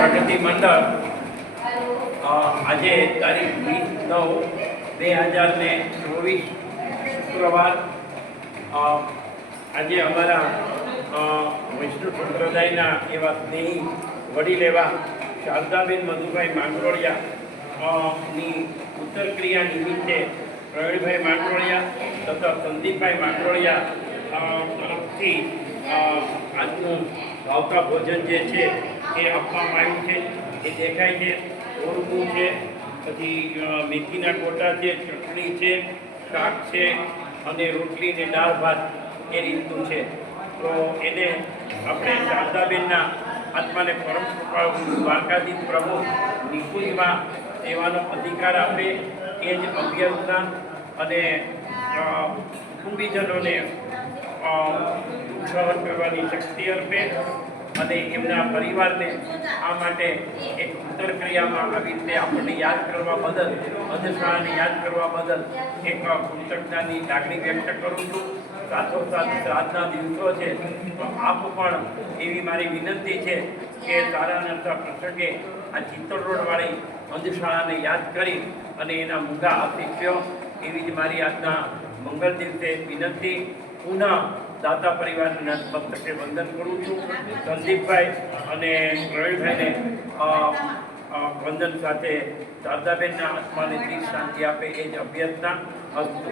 પ્રગતિ મંડળ આજે તારીખ 20/9/2024 શુક્રવાર આજે અમારા વૈષ્ણવ સંપ્રદાયના એવા સ્નેહી વડીલ એવા શારદાબેન મધુભાઈ માંગરોળિયા ની ઉત્તર ક્રિયા નિમિત્તે પ્રવીણભાઈ માંગરોળિયા તથા સંદીપભાઈ માંગરોળિયા તરફથી આજનું ભાવતા ભોજન જે છે એ આપવામાં આવ્યું છે. એ દેખાય છે ઓળખું છે, પછી મેથીના ગોટા છે, ચટણી છે, શાક છે અને રોટલી ને દાળ ભાત એ રીતનું છે. તો એને આપણે શારદાબેનના આત્માને પરમ કૃપાળુ દ્વારકાધીશ પ્રભુ નિકુંજમાં સેવાનો અધિકાર આપે એ જ અભ્યર્થના અને કુટુંબીજનોને સહન કરવાની શક્તિ અર્પે અને એમના પરિવારને આ માટે એક ઉત્તરક્રિયામાં આવી રીતે આપણને યાદ કરવા બદલ, અંધશ્રદ્ધાને યાદ કરવા બદલ એક કૃતજ્ઞતાની લાગણી વ્યક્ત કરું છું. સાથોસાથ શ્રાદ્ધના દિવસો છે તો આપ પણ એવી મારી વિનંતી છે કે સારા નરસા પ્રસંગે આ ચિત્તોડ રોડવાળી અંધશાળાને યાદ કરી અને એના મૂંગા આપીશો એવી જ મારી આજના મંગળ દિવસે વિનંતી. પુનઃ દાતા પરિવારના મસ્તકે વંદન કરું છું. સંદીપભાઈ અને પ્રવીણભાઈને વંદન સાથે શારદાબેનના આત્માને શાંતિ આપે એ જ અભ્યર્થના. અસ્તુ.